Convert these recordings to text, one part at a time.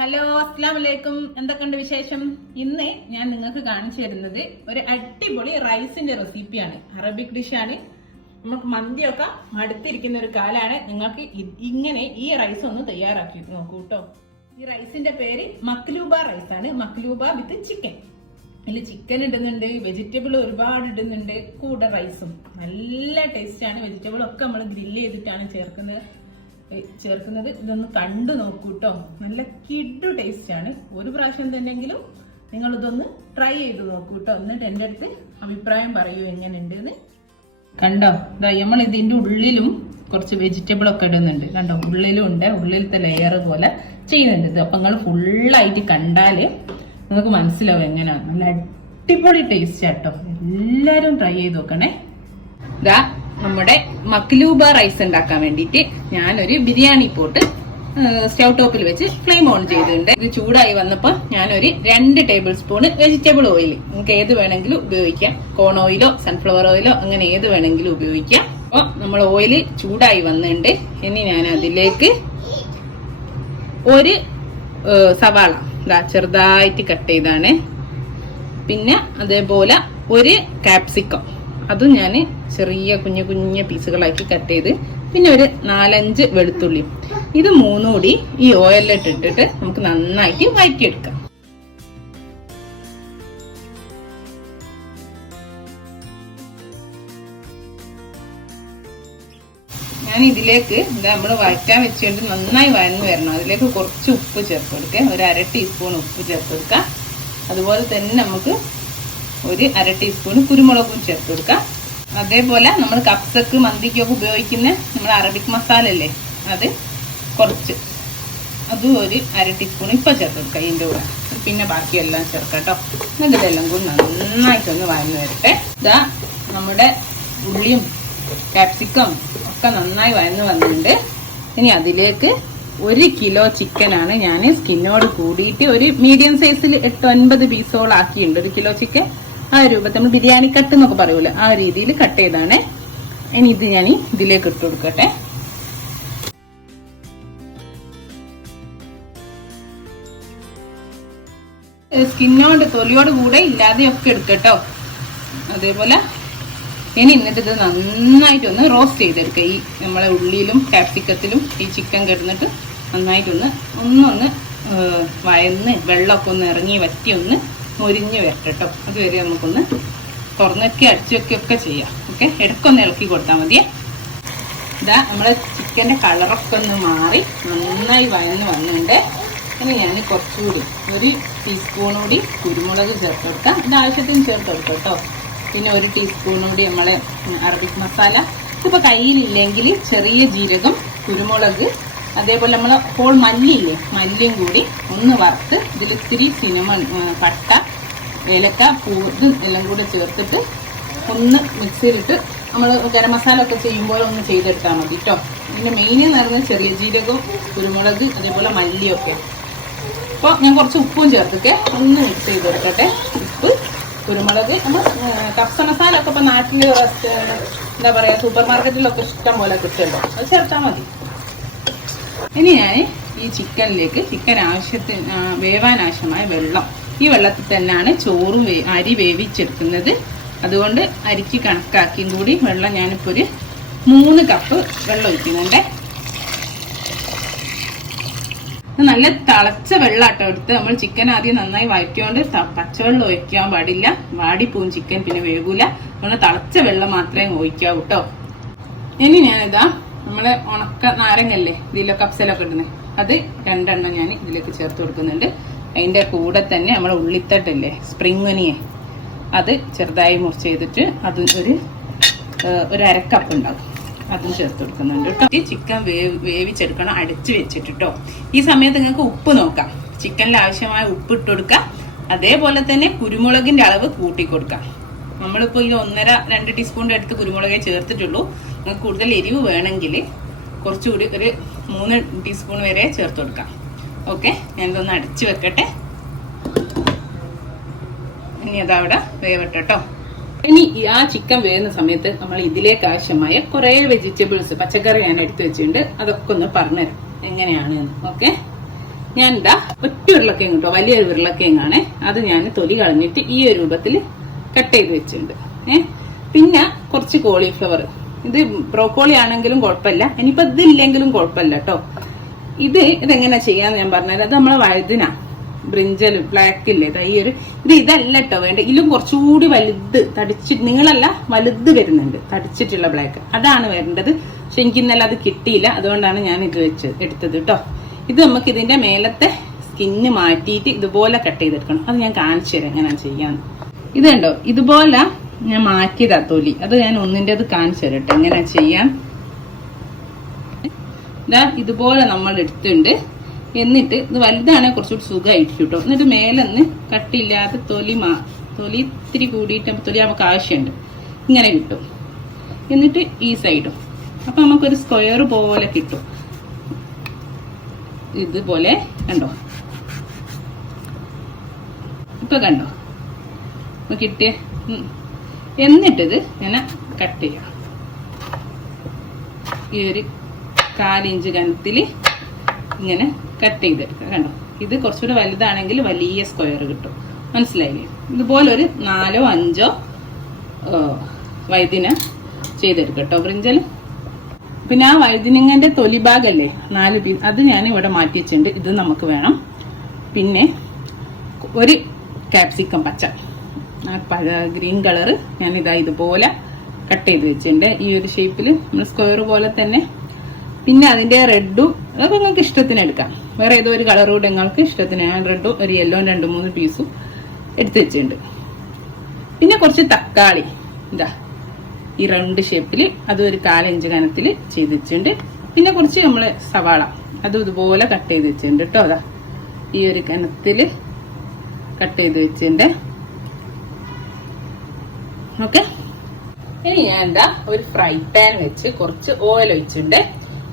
Hello, അസ്സലാമു അലൈക്കും. എന്തൊക്കെയുണ്ട് വിശേഷം? ഇന്ന് ഞാൻ നിങ്ങൾക്ക് കാണിച്ചു തരുന്നത് ഒരു അടിപൊളി റൈസിന്റെ റെസിപ്പിയാണ്. അറബിക് ഡിഷാണ്. നമുക്ക് മന്തിയൊക്കെ മടുത്തിരിക്കുന്ന ഒരു കാലാണ്. നിങ്ങൾക്ക് ഇങ്ങനെ ഈ റൈസ് ഒന്ന് തയ്യാറാക്കി നോക്കൂ കേട്ടോ. ഈ റൈസിന്റെ പേര് മഖ്ലൂബ റൈസ് ആണ്. മഖ്ലൂബ വിത്ത് ചിക്കൻ. ഇതിൽ ചിക്കൻ ഇടുന്നുണ്ട്, വെജിറ്റബിൾ ഒരുപാട് ഇടുന്നുണ്ട്, കൂടെ റൈസും. നല്ല ടേസ്റ്റ് ആണ്. വെജിറ്റബിൾ ഒക്കെ നമ്മൾ ഗ്രില്ല് ചെയ്തിട്ടാണ് ചേർക്കുന്നത്. ഇതൊന്ന് കണ്ടു നോക്കൂ കേട്ടോ. നല്ല കിഡു ടേസ്റ്റ് ആണ്. ഒരു പ്രാവശ്യം തന്നെങ്കിലും നിങ്ങൾ ഇതൊന്ന് ട്രൈ ചെയ്ത് നോക്കൂ കേട്ടോ. എന്നിട്ട് എൻ്റെ അടുത്ത് അഭിപ്രായം പറയൂ എങ്ങനെയുണ്ട് എന്ന്. കണ്ടോ, നമ്മൾ ഇതിന്റെ ഉള്ളിലും കുറച്ച് വെജിറ്റബിൾ ഒക്കെ ഇടുന്നുണ്ട്. കണ്ടോ, ഉള്ളിലും ഉണ്ട്. ഉള്ളിലത്തെ ലെയർ പോലെ ചെയ്യുന്നുണ്ട് ഇത്. അപ്പൊ നിങ്ങൾ ഫുള്ളായിട്ട് കണ്ടാല് നിങ്ങൾക്ക് മനസ്സിലാവും എങ്ങനെയാണ്. നല്ല അടിപൊളി ടേസ്റ്റ് ആട്ടോ. എല്ലാരും ട്രൈ ചെയ്ത് നോക്കണേ. ഇതാ നമ്മുടെ മഖ്ലൂബ റൈസ് ഉണ്ടാക്കാൻ വേണ്ടിയിട്ട് ഞാനൊരു ബിരിയാണി പോട്ട് സ്റ്റൗ ടോപ്പിൽ വെച്ച് ഫ്ലെയിം ഓൺ ചെയ്തിട്ടുണ്ട്. ഇത് ചൂടായി വന്നപ്പോൾ ഞാനൊരു 2 ടേബിൾ സ്പൂൺ വെജിറ്റബിൾ ഓയിൽ, നിങ്ങൾക്ക് ഏത് വേണമെങ്കിലും ഉപയോഗിക്കാം. കോൺ ഓയിലോ സൺഫ്ലവർ ഓയിലോ അങ്ങനെ ഏത് വേണമെങ്കിലും ഉപയോഗിക്കാം. അപ്പോൾ നമ്മൾ ഓയിൽ ചൂടായി വന്നിട്ടുണ്ട്. ഇനി ഞാൻ അതിലേക്ക് ഒരു സവാള ചെറുതായിട്ട് കട്ട് ചെയ്താണ്, പിന്നെ അതേപോലെ ഒരു കാപ്സിക്കം, അതും ഞാൻ ചെറിയ കുഞ്ഞു കുഞ്ഞു പീസുകളാക്കി കട്ട് ചെയ്ത്, പിന്നെ ഒരു 4-5 വെളുത്തുള്ളി. ഇത് മൂന്നും കൂടി ഈ ഓയിലിട്ടിട്ട് നമുക്ക് നന്നായിട്ട് വഴറ്റിയെടുക്കാം. ഞാൻ ഇതിലേക്ക് നമ്മൾ വഴറ്റാൻ വെച്ചുകൊണ്ട് നന്നായി വഴന്നു വരണം. അതിലേക്ക് കുറച്ച് ഉപ്പ് ചേർത്ത് കൊടുക്കുക, ഒരു 1/2 ടീസ്പൂൺ ഉപ്പ് ചേർത്ത് കൊടുക്കാം. അതുപോലെ തന്നെ നമുക്ക് ഒരു 1/2 ടീസ്പൂൺ കുരുമുളകും ചേർത്ത് കൊടുക്കാം. അതേപോലെ നമ്മൾ കപ്സക്ക് മന്തിക്കൊക്കെ ഉപയോഗിക്കുന്ന നമ്മുടെ അറബിക് മസാല അല്ലേ, അത് കുറച്ച്, അതും ഒരു 1/2 ടീസ്പൂൺ ഇപ്പം ചേർത്ത് കൊടുക്കാം ഇതിൻ്റെ കൂടെ. പിന്നെ ബാക്കിയെല്ലാം ചേർക്കാം കേട്ടോ. എന്നിട്ട് ഇതെല്ലാം കൂടി നന്നായിട്ടൊന്ന് വഴന്നു വരട്ടെ. ഇതാ നമ്മുടെ ഉള്ളിയും കാപ്സിക്കം ഒക്കെ നന്നായി വഴന്നു വന്നിട്ടുണ്ട്. ഇനി അതിലേക്ക് 1 കിലോ ചിക്കനാണ് ഞാൻ സ്കിന്നോട് കൂടിയിട്ട് ഒരു മീഡിയം സൈസിൽ 8-9 പീസോളം ആക്കിയിട്ടുണ്ട്. 1 കിലോ ചിക്കൻ ആ രൂപത്തിൽ നമ്മൾ ബിരിയാണി കട്ട് എന്നൊക്കെ പറയൂല, ആ രീതിയിൽ കട്ട് ചെയ്താണ്. ഇനി ഇത് ഞാൻ ഇതിലേക്ക് ഇട്ട് കൊടുക്കട്ടെ. സ്കിന്നോട് തൊലിയോട് കൂടെ ഇല്ലാതെയൊക്കെ എടുക്കട്ടോ. അതേപോലെ ഇനി എന്നിട്ട് ഇത് നന്നായിട്ടൊന്ന് റോസ്റ്റ് ചെയ്തെടുക്കുക. ഈ നമ്മളെ ഉള്ളിയിലും കാപ്സിക്കത്തിലും ഈ ചിക്കൻ കിടന്നിട്ട് നന്നായിട്ടൊന്ന് വയന്ന് വെള്ളമൊക്കെ ഒന്ന് ഇറങ്ങി വറ്റി ഒന്ന് മൊരിഞ്ഞ് വരട്ടോ. അതുവരെ നമുക്കൊന്ന് തുറന്നൊക്കെ അടിച്ചു വെക്കുകയൊക്കെ ചെയ്യാം. ഓക്കെ, ഇടയ്ക്കൊന്ന് ഇളക്കി കൊടുത്താൽ മതിയേ. ഇതാ നമ്മളെ ചിക്കൻ്റെ കളറൊക്കെ ഒന്ന് മാറി നന്നായി വയന്ന് വന്നിട്ടുണ്ട്. ഇനി ഞാൻ കുറച്ചുകൂടി 1 ടീസ്പൂൺ കൂടി കുരുമുളക് ചേർത്ത് കൊടുക്കാം. ഇത് ആവശ്യത്തിന് ചേർത്ത് കൊടുക്കാം കേട്ടോ. പിന്നെ 1 ടീസ്പൂൺ കൂടി നമ്മളെ അറബിക് മസാല. ഇതിപ്പോൾ കയ്യിലില്ലെങ്കിൽ ചെറിയ ജീരകം, കുരുമുളക്, അതേപോലെ നമ്മൾ ഹോൾ മല്ലിയില്ലേ, മല്ലിയും കൂടി ഒന്ന് വറുത്ത് ഇതിൽ ഇത്തിരി സിനമൺ, പട്ട, ഏലക്ക, പൂവ് എല്ലാം കൂടെ ചേർത്തിട്ട് ഒന്ന് മിക്സിയിലിട്ട് നമ്മൾ ഗരം മസാല ഒക്കെ ചെയ്യുമ്പോൾ ഒന്ന് ചെയ്തെടുത്താൽ മതി കേട്ടോ. ഇതിൻ്റെ മെയിൻ എന്ന് പറയുന്നത് ചെറിയ ജീരകവും കുരുമുളക് അതേപോലെ മല്ലിയൊക്കെ. അപ്പോൾ ഞാൻ കുറച്ച് ഉപ്പും ചേർത്തിട്ട് ഒന്ന് മിക്സ് ചെയ്ത് കൊടുക്കട്ടെ. ഉപ്പ്, കുരുമുളക്, നമ്മൾ കപ്സ മസാല ഒക്കെ ഇപ്പോൾ നാട്ടിൽ എന്താ പറയുക സൂപ്പർ മാർക്കറ്റിലൊക്കെ ഇഷ്ടം പോലെ കിട്ടുമല്ലോ, അത് ചേർത്താൽ മതി. ഇനി ഞാൻ ഈ ചിക്കൻ ആവശ്യത്തിന് വേവാൻ ആവശ്യമായ വെള്ളം, ഈ വെള്ളത്തിൽ തന്നെയാണ് ചോറും അരി വേവിച്ചെടുക്കുന്നത്. അതുകൊണ്ട് അരിക്ക് കണക്കാക്കിയും കൂടി വെള്ളം ഞാനിപ്പോൾ ഒരു 3 കപ്പ് വെള്ളം ഒഴിക്കുന്നുണ്ട്. നല്ല തിളച്ച വെള്ളമാട്ടോ എടുത്ത് നമ്മൾ ചിക്കൻ ആദ്യം നന്നായി വഴറ്റിയോണ്ട് പച്ചവെള്ളം ഒഴിക്കാൻ പാടില്ല, വാടിപ്പോവും ചിക്കൻ, പിന്നെ വേവൂല. അതുകൊണ്ട് തിളച്ച വെള്ളം മാത്രമേ ഒഴിക്കാവൂ കേട്ടോ. ഇനി ഞാനിതാ നമ്മളെ ഉണക്ക നാരങ്ങല്ലേ ഇതിലൊക്കെ കപ്സലൊക്കെ ഇടുന്നത്, അത് 2 എണ്ണം ഞാൻ ഇതിലേക്ക് ചേർത്ത് കൊടുക്കുന്നുണ്ട്. അതിൻ്റെ കൂടെ തന്നെ നമ്മളെ ഉള്ളിത്തട്ടല്ലേ സ്പ്രിംഗ് ഒനിയൻ, അത് ചെറുതായി മുറിച്ച് ചെയ്തിട്ട് അത് ഒരു 1/2 കപ്പ് ഉണ്ടാകും, അതും ചേർത്ത് കൊടുക്കുന്നുണ്ട് കേട്ടോ. ഈ ചിക്കൻ വേവിച്ചെടുക്കണം അടച്ച് വെച്ചിട്ട് കേട്ടോ. ഈ സമയത്ത് നിങ്ങൾക്ക് ഉപ്പ് നോക്കാം, ചിക്കനിൽ ആവശ്യമായ ഉപ്പ് ഇട്ട് കൊടുക്കാം. അതേപോലെ തന്നെ കുരുമുളകിന്റെ അളവ് കൂട്ടി കൊടുക്കാം. നമ്മളിപ്പോൾ ഈ 1.5-2 ടീസ്പൂണിൻ്റെ അടുത്ത് കുരുമുളകേ ചേർത്തിട്ടുള്ളൂ. നിങ്ങൾക്ക് കൂടുതൽ എരിവ് വേണമെങ്കിൽ കുറച്ചുകൂടി ഒരു 3 ടീസ്പൂൺ വരെ ചേർത്ത് കൊടുക്കാം. ഓക്കെ, ഞാനിതൊന്ന് അടച്ച് വെക്കട്ടെ. ഇനി അതവിടെ വേവട്ടെ കേട്ടോ. ഇനി ആ ചിക്കൻ വേവുന്ന സമയത്ത് നമ്മൾ ഇതിലേക്ക് ആവശ്യമായ കുറേ വെജിറ്റബിൾസ്, പച്ചക്കറി ഞാൻ എടുത്തു വെച്ചിട്ടുണ്ട്, അതൊക്കെ ഒന്ന് പറഞ്ഞുതരാം എങ്ങനെയാണ്. ഓക്കെ, ഞാൻ ഇതാ ഒറ്റ ഉരുളക്കിഴങ്ങ് കേട്ടോ, വലിയൊരു ഉരുളക്കിഴങ്ങാണ്. അത് ഞാൻ തൊലി കളഞ്ഞിട്ട് ഈ ഒരു രൂപത്തിൽ കട്ട് ചെയ്ത് വെച്ചിട്ടുണ്ട്. പിന്നെ കുറച്ച് കോളിഫ്ലവർ. ഇത് ബ്രോക്കോളി ആണെങ്കിലും കുഴപ്പമില്ല, ഇനിയിപ്പോ ഇതില്ലെങ്കിലും കുഴപ്പമില്ല കേട്ടോ. ഇതെങ്ങനെ ചെയ്യാന്ന് ഞാൻ പറഞ്ഞുതരാം. അത് നമ്മളെ വഴുതിന ബ്രിഞ്ചൽ ബ്ലാക്ക് ഇല്ലേ, ഇതല്ല കേട്ടോ വേണ്ട. ഇതിലും കുറച്ചുകൂടി വലുത് നിങ്ങളല്ല വലുത് വരുന്നുണ്ട്, തടിച്ചിട്ടുള്ള ബ്ലാക്ക്, അതാണ് വരേണ്ടത്. പക്ഷെ എനിക്ക് ഇന്നലെ അത് കിട്ടിയില്ല, അതുകൊണ്ടാണ് ഞാൻ ഇത് എടുത്തത് കേട്ടോ. ഇത് നമുക്ക് ഇതിന്റെ മേലത്തെ സ്കിന്ന് മാറ്റിയിട്ട് ഇതുപോലെ കട്ട് ചെയ്തെടുക്കണം. അത് ഞാൻ കാണിച്ചു തരാം എങ്ങനെയാണ് ചെയ്യാന്ന്. ഇത് കണ്ടോ, ഇതുപോലെ ഞാൻ മാറ്റിയതാ തൊലി. അത് ഞാൻ ഒന്നിൻ്റെത് കാണിച്ചു തരട്ടെ എങ്ങനെയാ ചെയ്യാൻ. ഇതുപോലെ നമ്മൾ എടുത്തിട്ടുണ്ട്. എന്നിട്ട് ഇത് വലുതാണെങ്കിൽ കുറച്ചുകൂടി സുഖമായിരിക്കും കേട്ടോ. എന്നിട്ട് മേലെന്ന് കട്ടില്ലാതെ തൊലി ഇത്തിരി കൂടിയിട്ട് തൊലി നമുക്ക് ആവശ്യമുണ്ട്, ഇങ്ങനെ കിട്ടും. എന്നിട്ട് ഈ സൈഡും അപ്പൊ നമുക്കൊരു സ്ക്വയർ പോലെ കിട്ടും. ഇതുപോലെ കണ്ടോ, ഇപ്പൊ കണ്ടോ കിട്ടിയ. എന്നിട്ടിത് ഇങ്ങനെ കട്ട് ചെയ്യാം. ഈ ഒരു 1/4 ഇഞ്ച് കനത്തില് ഇങ്ങനെ കട്ട് ചെയ്തെടുക്കുക. കണ്ടോ, ഇത് കുറച്ചുകൂടെ വലുതാണെങ്കിൽ വലിയ സ്ക്വയർ കിട്ടും. മനസ്സിലായില്ലേ? ഇതുപോലെ ഒരു 4 or 5 വഴുതിന ചെയ്തെടുക്കുക കേട്ടോ, ബ്രിഞ്ചൽ. പിന്നെ ആ വഴുതിനങ്ങന്റെ തൊലി ഭാഗല്ലേ 4 പീസ്, അത് ഞാൻ ഇവിടെ മാറ്റി വെച്ചിട്ടുണ്ട്. ഇത് നമുക്ക് വേണം. പിന്നെ ഒരു ക്യാപ്സിക്കം പച്ച, ഗ്രീൻ കളറ് ഞാൻ ഇതുപോലെ കട്ട് ചെയ്ത് വെച്ചിട്ടുണ്ട്. ഈ ഒരു ഷേപ്പിൽ നമ്മൾ സ്ക്വയർ പോലെ തന്നെ. പിന്നെ അതിന്റെ റെഡും അതൊക്കെ നിങ്ങൾക്ക് ഇഷ്ടത്തിന് എടുക്കാം. വേറെ ഏതോ ഒരു കളർ കൂടെ നിങ്ങൾക്ക് ഇഷ്ടത്തിന്. ഞാൻ റെഡും ഒരു യെല്ലോ 2-3 പീസും എടുത്ത് വെച്ചിട്ടുണ്ട്. പിന്നെ കുറച്ച് തക്കാളി ഈ റൗണ്ട് ഷേപ്പിൽ അത് ഒരു 1/4 ഇഞ്ച് കനത്തിൽ ചെയ്ത് വെച്ചിട്ടുണ്ട്. പിന്നെ കുറച്ച് നമ്മളെ സവാള അതും ഇതുപോലെ കട്ട് ചെയ്ത് വെച്ചിട്ടുണ്ട് കേട്ടോ. ഈ ഒരു കനത്തില് കട്ട് ചെയ്ത് വെച്ചിട്ടുണ്ട്. ഓക്കെ, ഇനി ഞാൻ ഒരു ഫ്രൈ പാൻ വെച്ച് കുറച്ച് ഓയിൽ ഒഴിച്ചിട്ടുണ്ട്.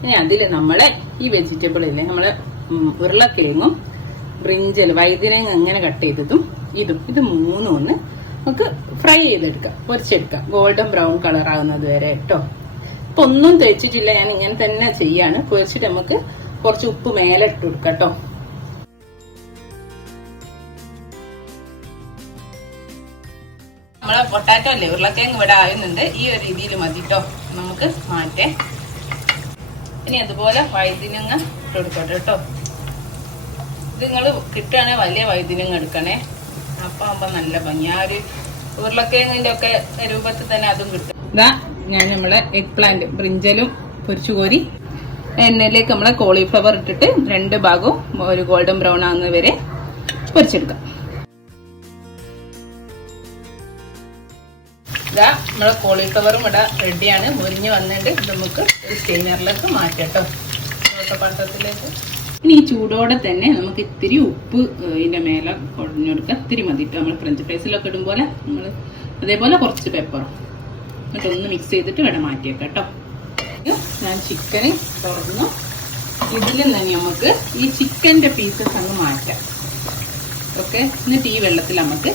ഇനി അതിൽ നമ്മളെ ഈ വെജിറ്റബിൾ ഇല്ലേ, നമ്മളെ ഉരുളക്കിഴങ്ങും ബ്രിഞ്ചൽ വഴുതിനങ്ങ അങ്ങനെ കട്ട് ചെയ്തതും ഇത് മൂന്നും ഒന്ന് നമുക്ക് ഫ്രൈ ചെയ്തെടുക്കാം, പൊരിച്ചെടുക്കാം, ഗോൾഡൻ ബ്രൗൺ കളർ ആകുന്നത് വരെ കേട്ടോ. ഇപ്പൊ ഒന്നും തേച്ചിട്ടില്ല, ഞാൻ ഇങ്ങനെ തന്നെ ചെയ്യാണ്. പൊരിച്ചിട്ട് നമുക്ക് കുറച്ച് ഉപ്പ് മേലെ ഇട്ട് കൊടുക്കാം കേട്ടോ. നമ്മളെ പൊട്ടാറ്റോ അല്ലേ, ഉരുളക്കിഴങ്ങ് ഇവിടെ ആകുന്നുണ്ട്. ഈ ഒരു രീതിയിൽ മതി കേട്ടോ, നമുക്ക് മാറ്റേ. ഇനി അതുപോലെ വഴുതിനങ്ങ ഇട്ട് കൊടുക്കട്ടെ കേട്ടോ. ഇത് നിങ്ങൾ കിട്ടുകയാണെങ്കിൽ വലിയ വഴുതിനങ്ങ എടുക്കണേ, അപ്പൊ ആകുമ്പോ നല്ല ഭംഗി. ആ ഒരു ഉരുളക്കിഴങ്ങിന്റെ ഒക്കെ രൂപത്തിൽ തന്നെ അതും കിട്ടും. ഞാൻ നമ്മളെ എഗ് പ്ലാന്റ് ബ്രിഞ്ചലും പൊരിച്ചു കോരി എണ്ണയിലേക്ക് നമ്മളെ കോളിഫ്ലവർ ഇട്ടിട്ട് 2 ഭാഗവും ഒരു ഗോൾഡൻ ബ്രൗൺ ആകുന്നത് വരെ പൊരിച്ചെടുക്കാം. നമ്മളെ കോളിഫ്ലവറും ഇവിടെ റെഡിയാണ്, മുരിഞ്ഞ് വന്നിട്ട് നമുക്ക് ഒരു സ്റ്റെയിനറിലേക്ക് മാറ്റാം കേട്ടോ, പാത്രത്തിലേക്ക്. ഇനി ഈ ചൂടോടെ തന്നെ നമുക്ക് ഇത്തിരി ഉപ്പ് ഇതിന്റെ മേലെ കുഴഞ്ഞു കൊടുക്കുക. ഇത്തിരി മതി കേട്ടോ, നമ്മൾ ഫ്രഞ്ച് ഫ്രൈസിലൊക്കെ ഇടുമ്പോലെ നമ്മൾ അതേപോലെ കുറച്ച് പെപ്പറും എന്നിട്ടൊന്ന് മിക്സ് ചെയ്തിട്ട് ഇവിടെ മാറ്റിയേക്കാം കേട്ടോ. ഞാൻ ചിക്കന് തുറന്നു. ഇതിൽ തന്നെ നമുക്ക് ഈ ചിക്കൻ്റെ പീസസ് അങ്ങ് മാറ്റാം. ഓക്കെ, എന്നിട്ട് ഈ വെള്ളത്തിൽ നമുക്ക്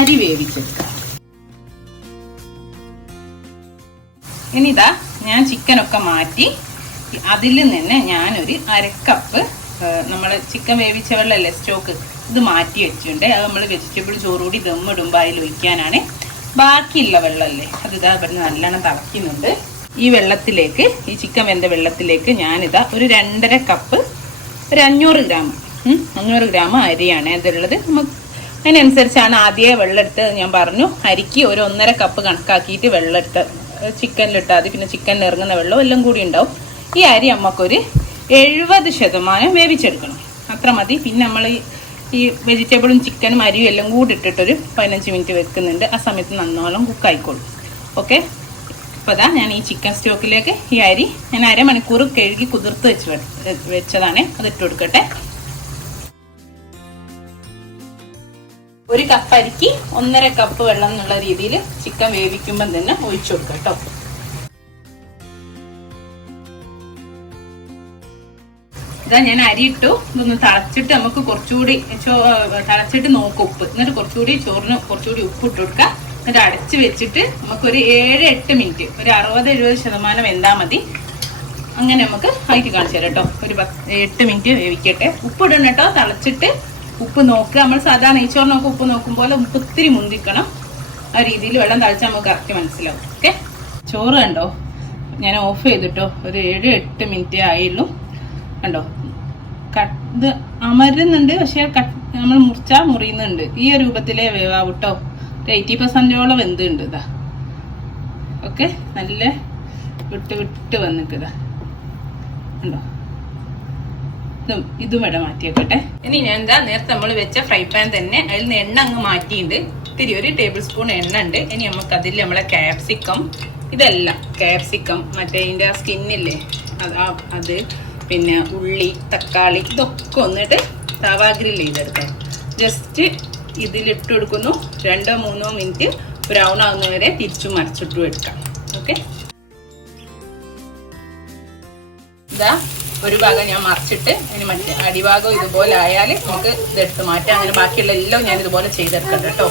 അരി വേവിച്ചെടുക്കാം. ഇനിതാ ഞാൻ ചിക്കനൊക്കെ മാറ്റി അതിൽ നിന്ന് ഞാനൊരു 1/2 കപ്പ് നമ്മൾ ചിക്കൻ വേവിച്ച വെള്ളമല്ലേ സ്റ്റോക്ക്, ഇത് മാറ്റി വെച്ചിട്ടുണ്ട്. അത് നമ്മൾ വെജിറ്റബിൾ ചോറുകൂടി ദമ്മിടുമ്പോൾ അതിൽ ഒഴിക്കാനാണ്. ബാക്കിയുള്ള വെള്ളമല്ലേ അത് ഇവിടെ നല്ലോണം തിളയ്ക്കുന്നുണ്ട്. ഈ വെള്ളത്തിലേക്ക്, ഈ ചിക്കൻ വെന്ത വെള്ളത്തിലേക്ക് ഞാനിതാ ഒരു 2.5 കപ്പ് ഒരു 500 ഗ്രാം അരിയാണ് ഇതുള്ളത്. നമുക്ക് അതിനനുസരിച്ചാണ് ആദ്യമേ വെള്ളം എടുത്ത് ഞാൻ പറഞ്ഞു. അരിക്ക് ഒരു 1.5 കപ്പ് കണക്കാക്കിയിട്ട് വെള്ളം എടുത്ത് ചിക്കനിലിട്ടാൽ മതി. പിന്നെ ചിക്കനിൽ ഇറങ്ങുന്ന വെള്ളം എല്ലാം കൂടി ഉണ്ടാവും. ഈ അരി നമുക്കൊരു 70% വേവിച്ചെടുക്കണം, അത്ര മതി. പിന്നെ നമ്മൾ ഈ വെജിറ്റബിളും ചിക്കനും അരിയും എല്ലാം കൂടി ഇട്ടിട്ടൊരു 15 മിനിറ്റ് വെക്കുന്നുണ്ട്. ആ സമയത്ത് നന്നോളം കുക്കായിക്കോളും. ഓക്കെ, അപ്പോൾ അതാ ഞാൻ ഈ ചിക്കൻ സ്റ്റോക്കിലേക്ക് ഈ അരി ഞാൻ 1/2 മണിക്കൂർ കഴുകി കുതിർത്ത് വെച്ചതാണ്, അത് ഇട്ട് കൊടുക്കട്ടെ. 1 കപ്പ് അരിക്ക് 1.5 കപ്പ് വെള്ളം എന്നുള്ള രീതിയിൽ ചിക്കൻ വേവിക്കുമ്പം തന്നെ ഒഴിച്ചു കൊടുക്കാം കേട്ടോ. ഇതാ ഞാൻ അരി ഇട്ടു. ഇതൊന്ന് തിളച്ചിട്ട് നമുക്ക് കുറച്ചുകൂടി തിളച്ചിട്ട് നോക്കും ഉപ്പ്. എന്നിട്ട് ചോറിന് കുറച്ചുകൂടി ഉപ്പ് ഇട്ട് കൊടുക്കുക. എന്നിട്ട് അടച്ച് വെച്ചിട്ട് നമുക്കൊരു 7-8 മിനിറ്റ്, ഒരു 60-70% വെന്താൽ മതി. അങ്ങനെ നമുക്ക് ആയിട്ട് കാണിച്ചു തരാം കേട്ടോ. ഒരു 8 മിനിറ്റ് വേവിക്കട്ടെ. ഉപ്പ് ഇടണം കേട്ടോ. തിളച്ചിട്ട് ഉപ്പ് നോക്കുക. നമ്മൾ സാധാരണ നെയ്ച്ചോറിനൊക്കെ ഉപ്പ് നോക്കും പോലെ ഉപ്പ് ഇത്തിരി മുന്തിക്കണം. ആ രീതിയിൽ വെള്ളം തളിച്ചാൽ നമുക്ക് കറക്റ്റ് മനസ്സിലാവും. ഓക്കെ, ചോറ് കണ്ടോ ഞാൻ ഓഫ് ചെയ്തിട്ടോ. ഒരു 7-8 മിനിറ്റേ ആയുള്ളൂ. കണ്ടോ ഇത് അമരുന്നുണ്ട്, പക്ഷെ നമ്മൾ മുറിച്ചാൽ മുറിയുന്നുണ്ട്. ഈ ഒരു രൂപത്തിലേ വേവാവൂട്ടോ. 80% വെന്തുണ്ട്. ഇതാ ഓക്കെ, നല്ല വിട്ട് വിട്ട് വന്നിട്ടതാ ഉണ്ടോ. ഇതും ഇവിടെ മാറ്റി വെക്കട്ടെ. ഇനി ഞാൻ എന്താ നേരത്തെ നമ്മൾ വെച്ച ഫ്രൈ പാൻ തന്നെ അതിൽ നിന്ന് എണ്ണ അങ്ങ് മാറ്റിയിട്ടുണ്ട്. ഇത്തിരി ഒരു ടേബിൾ സ്പൂൺ എണ്ണ ഉണ്ട്. ഇനി നമുക്ക് അതിൽ നമ്മളെ ക്യാപ്സിക്കം, ഇതെല്ലാം ക്യാപ്സിക്കം, മറ്റേ ഇതിൻ്റെ ആ സ്കിന്നില്ലേ അത്, പിന്നെ ഉള്ളി, തക്കാളി, ഇതൊക്കെ വന്നിട്ട് തവ ഗ്രില്ല് ചെയ്തെടുക്കാം. ജസ്റ്റ് ഇതിലിട്ട് കൊടുക്കുന്നു. 2-3 മിനിറ്റ് ബ്രൗൺ ആകുന്നവരെ തിരിച്ചു മറിച്ചിട്ടും എടുക്കാം. ഓക്കെ, ഇതാ ഒരു ഭാഗം ഞാൻ മറിച്ചിട്ട് അതിന് മറ്റേ അടിഭാഗം ഇതുപോലെ ആയാൽ നമുക്ക് ഇതെടുത്ത് മാറ്റാം. അങ്ങനെ ബാക്കിയുള്ള എല്ലാം ഞാൻ ഇതുപോലെ ചെയ്തെടുക്കട്ടെ കേട്ടോ.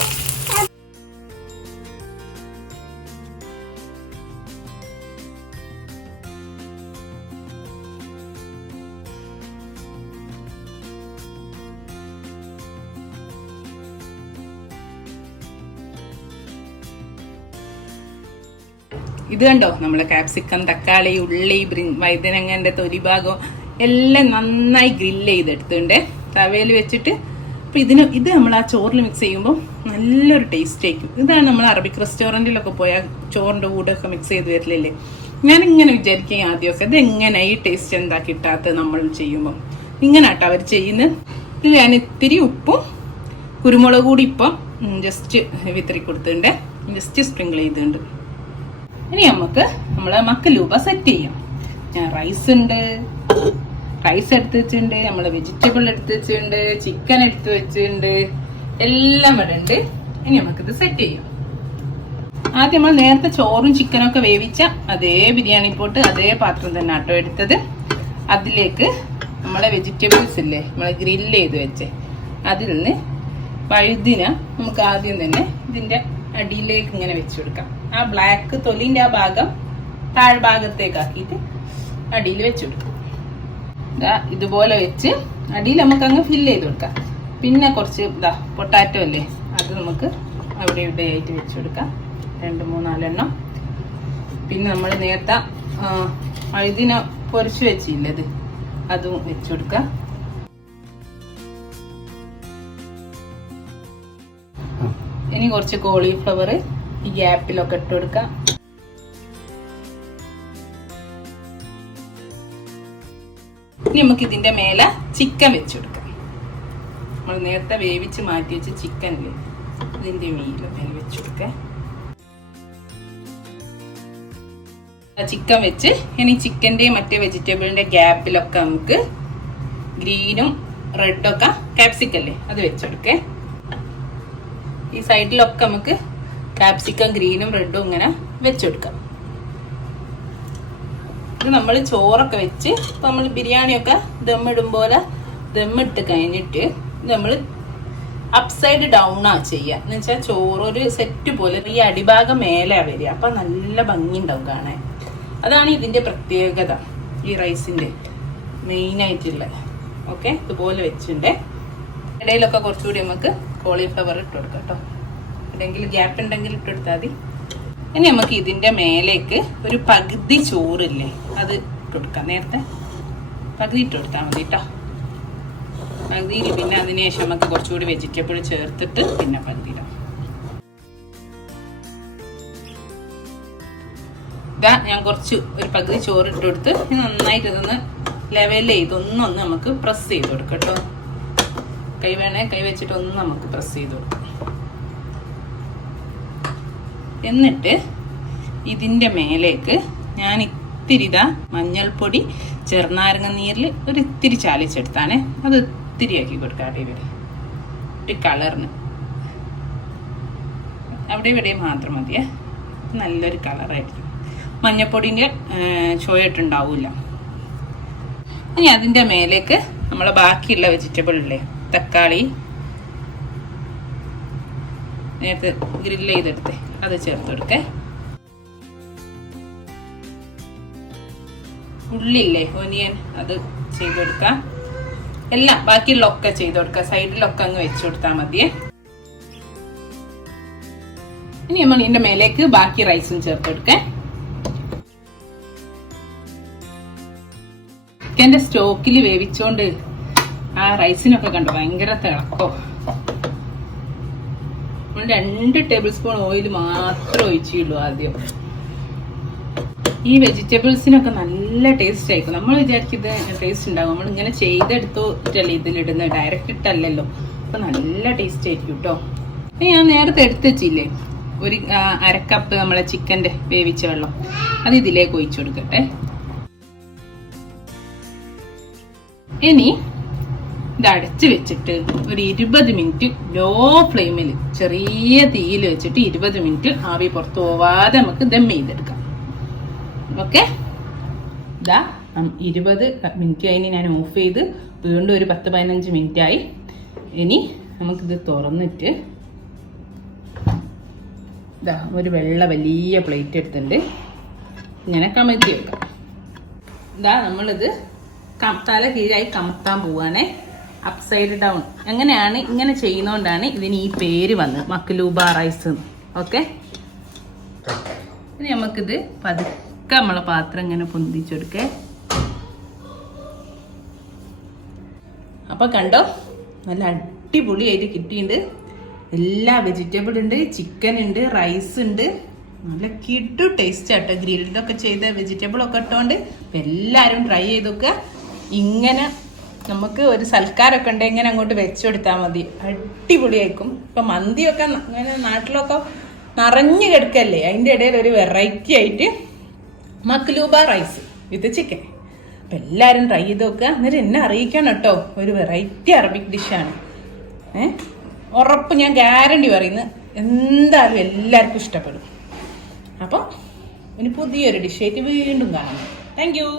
ഇത് കണ്ടോ നമ്മളെ ക്യാപ്സിക്കം, തക്കാളി, ഉള്ളി, വഴുതനങ്ങന്റെ തൊലിഭാഗം എല്ലാം നന്നായി ഗ്രില്ല് ചെയ്തെടുത്തുണ്ട് തവയിൽ വെച്ചിട്ട്. അപ്പൊ ഇത് നമ്മൾ ആ ചോറിൽ മിക്സ് ചെയ്യുമ്പോൾ നല്ലൊരു ടേസ്റ്റ് ആയിരിക്കും. ഇതാണ് നമ്മൾ അറബിക് റെസ്റ്റോറൻറ്റിലൊക്കെ പോയാൽ ചോറിന്റെ കൂടെയൊക്കെ മിക്സ് ചെയ്ത് വരില്ലേ. ഞാനിങ്ങനെ വിചാരിക്കും ആദ്യമൊക്കെ ഇത് എങ്ങനെ ഈ ടേസ്റ്റ് എന്താ കിട്ടാത്തത് നമ്മൾ ചെയ്യുമ്പോൾ. ഇങ്ങനെ ആട്ടോ അവർ ചെയ്യുന്നത്. ഇതിൽ ഞാൻ ഇത്തിരി ഉപ്പും കുരുമുളക് കൂടി ഇപ്പം ജസ്റ്റ് വിതറി കൊടുത്തിട്ടുണ്ട്. ജസ്റ്റ് സ്പ്രിങ്കിൾ ചെയ്തിട്ടുണ്ട്. ഇനി നമുക്ക് നമ്മളെ മക്ലൂബ സെറ്റ് ചെയ്യാം. ഞാൻ റൈസ് എടുത്ത് വെച്ചിട്ടുണ്ട്, നമ്മള് വെജിറ്റബിൾ എടുത്ത് വെച്ചിട്ടുണ്ട്, ചിക്കൻ എടുത്ത് വെച്ചിട്ടുണ്ട്, എല്ലാം ഇവിടെ ഉണ്ട്. ഇനി നമുക്കിത് സെറ്റ് ചെയ്യാം. ആദ്യം നമ്മൾ നേരത്തെ ചോറും ചിക്കനും ഒക്കെ വേവിച്ച അതേ ബിരിയാണി പോട്ട് അതേ പാത്രം തന്നെ ആട്ടോ എടുത്തത്. അതിലേക്ക് നമ്മളെ വെജിറ്റബിൾസ് ഇല്ലേ നമ്മളെ ഗ്രില്ല് ചെയ്ത് വെച്ചേ, അതിൽ നിന്ന് വഴുതിന നമുക്ക് ആദ്യം തന്നെ ഇതിന്റെ അടിയിലേക്ക് ഇങ്ങനെ വെച്ചു കൊടുക്കാം. ആ ബ്ലാക്ക് തൊലിന്റെ ആ ഭാഗം താഴ്ഭാഗത്തേക്ക് ആക്കിയിട്ട് അടിയിൽ വെച്ചു കൊടുക്കാം. ഇതുപോലെ വെച്ച് അടിയിൽ നമുക്ക് അങ്ങ് ഫില്ല് ചെയ്ത് കൊടുക്കാം. പിന്നെ കുറച്ച് പൊട്ടാറ്റോ അല്ലേ, അത് നമുക്ക് അവിടെ ഇവിടെ ആയിട്ട് വെച്ചു കൊടുക്കാം. 2-3-4 എണ്ണം. പിന്നെ നമ്മൾ നേരത്തെ വഴുതിന പൊരിച്ചു വെച്ചില്ലത്, അതും വെച്ചു കൊടുക്കാം. ഇനി കുറച്ച് കോളിഫ്ലവർ ഈ ഗ്യാപ്പിലൊക്കെ ഇട്ട് കൊടുക്കാം. ഇനി നമുക്ക് ഇതിന്റെ മേലെ ചിക്കൻ വെച്ച് കൊടുക്കാം. നമ്മൾ നേരത്തെ വേവിച്ച് മാറ്റി വെച്ച ചിക്കനില്ലേ ഇതിന്റെ മേലെ വെച്ച് കൊടുക്കാം. ചിക്കൻ വെച്ച് ഇനി ചിക്കന്റെയും മറ്റേ വെജിറ്റബിളിന്റെ ഗ്യാപ്പിലൊക്കെ നമുക്ക് ഗ്രീനും റെഡൊക്കെ ക്യാപ്സിക്കല്ലേ അത് വെച്ചെടുക്കേ. ഈ സൈഡിലൊക്കെ നമുക്ക് ക്യാപ്സിക്കം ഗ്രീനും റെഡും ഇങ്ങനെ വെച്ചെടുക്കാം. ഇത് നമ്മൾ ചോറൊക്കെ വെച്ച് ഇപ്പം നമ്മൾ ബിരിയാണിയൊക്കെ ദമ്മിടും പോലെ ദമ്മിട്ട് കഴിഞ്ഞിട്ട് നമ്മൾ അപ്സൈഡ് ഡൗൺ ആ ചെയ്യുക. എന്ന് വെച്ചാൽ ചോറൊരു സെറ്റ് പോലെ ഈ അടിഭാഗം മേലെ വരിക. അപ്പം നല്ല ഭംഗി ഉണ്ടാവും കാണാൻ. അതാണ് ഇതിന്റെ പ്രത്യേകത, ഈ റൈസിന്റെ മെയിനായിട്ടുള്ള. ഓക്കെ, ഇതുപോലെ വെച്ചിട്ടുണ്ട്. ഇടയിലൊക്കെ കുറച്ചുകൂടി നമുക്ക് കോളിഫ്ലവർ ഇട്ട് കൊടുക്കാം കേട്ടോ. എന്തെങ്കിലും ഗ്യാപ്പ് ഉണ്ടെങ്കിൽ ഇട്ടെടുത്താൽ മതി. ഇനി നമുക്ക് ഇതിന്റെ മേലേക്ക് ഒരു പകുതി ചോറില്ലേ അത് ഇട്ട് കൊടുക്കാം. നേരത്തെ പകുതി ഇട്ട് കൊടുത്താൽ മതി കേട്ടോ. പകുതിയിൽ പിന്നെ അതിനുശേഷം നമുക്ക് കുറച്ചുകൂടി വെജിറ്റബിൾ ചേർത്തിട്ട് പിന്നെ പകുതിയിടാം. ഇതാ ഞാൻ ഒരു പകുതി ചോറ് ഇട്ട് കൊടുത്ത് നന്നായിട്ട് ഇതൊന്ന് ലെവൽ ചെയ്ത് ഒന്നൊന്ന് നമുക്ക് പ്രസ് ചെയ്ത് കൊടുക്കാം കേട്ടോ. കൈ വെച്ചിട്ട് ഒന്ന് നമുക്ക് പ്രസ് ചെയ്ത് കൊടുക്കാം. എന്നിട്ട് ഇതിന്റെ മേലേക്ക് ഞാൻ ഇത്തിരി മഞ്ഞൾപ്പൊടി ചെറുനാരങ്ങ നീരിൽ ഒരു ഇത്തിരി ചാലിച്ചെടുത്താണ്. അത് ഇത്തിരി ആക്കി കൊടുക്കാം. അവിടെ ഇവിടെ ഒരു കളറിന് അവിടെ ഇവിടെ മാത്രം മതിയേ. നല്ലൊരു കളറായിരിക്കും. മഞ്ഞൾപ്പൊടിൻ്റെ ചോയട്ടുണ്ടാവില്ല. ഇനി അതിൻ്റെ മേലേക്ക് നമ്മളെ ബാക്കിയുള്ള വെജിറ്റബിൾ ഇല്ലേ, തക്കാളി നേരത്തെ ഗ്രില്ല് ചെയ്തെടുത്തേ അത് ചേർത്ത് കൊടുക്കേ. ഉള്ളില്ലേ ഓനിയൻ, അത് ചെയ്ത് കൊടുക്കാം. എല്ലാം ബാക്കിയുള്ളൊക്കെ ചെയ്ത് കൊടുക്കാം. സൈഡിലൊക്കെ അങ്ങ് വെച്ചു കൊടുത്താൽ മതിയേ. ഇനി നമ്മൾ ഇതിന്റെ മേലേക്ക് ബാക്കി റൈസും ചേർത്ത് കൊടുക്കാം. ചിക്കന്റെ സ്റ്റോക്കിൽ വേവിച്ചോണ്ട് ആ റൈസിനൊക്കെ കണ്ടു ഭയങ്കര തിളക്കോ. 2 ടേബിൾ സ്പൂൺ ഓയിൽ മാത്രമേ ഒഴിച്ചുള്ളൂ ആദ്യം. ഈ വെജിറ്റബിൾസിനൊക്കെ നല്ല ടേസ്റ്റ് ആയിരിക്കും. നമ്മൾ വിചാരിക്കുന്നത് ടേസ്റ്റ് ഉണ്ടാകും. നമ്മൾ ഇങ്ങനെ ചെയ്തെടുത്തിട്ടല്ലേ ഇതിലിടുന്നത്, ഡയറക്റ്റ് ഇട്ടല്ലല്ലോ. അപ്പൊ നല്ല ടേസ്റ്റ് ആയിരിക്കും കേട്ടോ. ഞാൻ നേരത്തെ എടുത്ത് വെച്ചില്ലേ ഒരു 1/2 കപ്പ് നമ്മളെ ചിക്കന്റെ വേവിച്ച വെള്ളം, അത് ഇതിലേക്ക് ഒഴിച്ചു കൊടുക്കട്ടെ. ഇനി ഇത് അടച്ച് വെച്ചിട്ട് ഒരു 20 മിനിറ്റ് ലോ ഫ്ലെയിമിൽ ചെറിയ തീയിൽ വെച്ചിട്ട് 20 മിനിറ്റ് ആവി പുറത്തു പോവാതെ നമുക്ക് ദം ചെയ്തെടുക്കാം. ഓക്കെ, ഇതാ 20 മിനിറ്റ് കഴിഞ്ഞ് ഞാൻ ഓഫ് ചെയ്ത് വീണ്ടും ഒരു 10-15 മിനിറ്റ് ആയി. ഇനി നമുക്കിത് തുറന്നിട്ട് ഇതാ ഒരു വലിയ പ്ലേറ്റ് എടുത്തിട്ടുണ്ട്, ഇങ്ങനെ കമഴ്ത്തി വെക്കാം. ഇതാ നമ്മളിത് തല കീഴായി കമത്താൻ പോവാണേ, അപ്സൈഡ് ഡൗൺ. എങ്ങനെയാണ് ഇങ്ങനെ ചെയ്യുന്നോണ്ടാണ് ഇതിന് ഈ പേര് വന്നത്, മക്ലൂബ റൈസ്. ഓക്കെ, ഇനി നമുക്കിത് പതുക്കെ നമ്മളെ പാത്രം ഇങ്ങനെ പൊന്തിച്ചെടുക്കേ. അപ്പൊ കണ്ടോ, നല്ല അടിപൊളിയായിട്ട് കിട്ടിയിട്ടുണ്ട്. എല്ലാ വെജിറ്റബിൾ ഉണ്ട്, ചിക്കൻ ഉണ്ട്, റൈസ് ഉണ്ട്. നല്ല കിടു ടേസ്റ്റ് ആട്ടോ. ഗ്രിൽഡൊക്കെ ചെയ്ത വെജിറ്റബിൾ ഒക്കെ ഇട്ടോണ്ട് എല്ലാവരും ട്രൈ ചെയ്ത് നോക്കുക. ഇങ്ങനെ നമുക്ക് ഒരു സൽക്കാരൊക്കെ ഉണ്ട്, ഇങ്ങനെ അങ്ങോട്ട് വെച്ചു കൊടുത്താൽ മതി, അടിപൊളിയായിരിക്കും. ഇപ്പൊ മന്തിയൊക്കെ അങ്ങനെ നാട്ടിലൊക്കെ നിറഞ്ഞു കിടക്കല്ലേ, അതിൻ്റെ ഇടയിൽ ഒരു വെറൈറ്റി ആയിട്ട് മക്ലൂബ റൈസ് വിത്ത് ചിക്കൻ. അപ്പൊ എല്ലാവരും ട്രൈ ചെയ്ത് നോക്കുക. എന്നിട്ട് എന്നെ അറിയിക്കണം കേട്ടോ. ഒരു വെറൈറ്റി അറബിക് ഡിഷാണ്. ഉറപ്പ്, ഞാൻ ഗ്യാരണ്ടി പറയുന്നു, എന്തായാലും എല്ലാവർക്കും ഇഷ്ടപ്പെടും. അപ്പം ഇനി പുതിയൊരു ഡിഷായിട്ട് വീണ്ടും കാണാം. Thank you.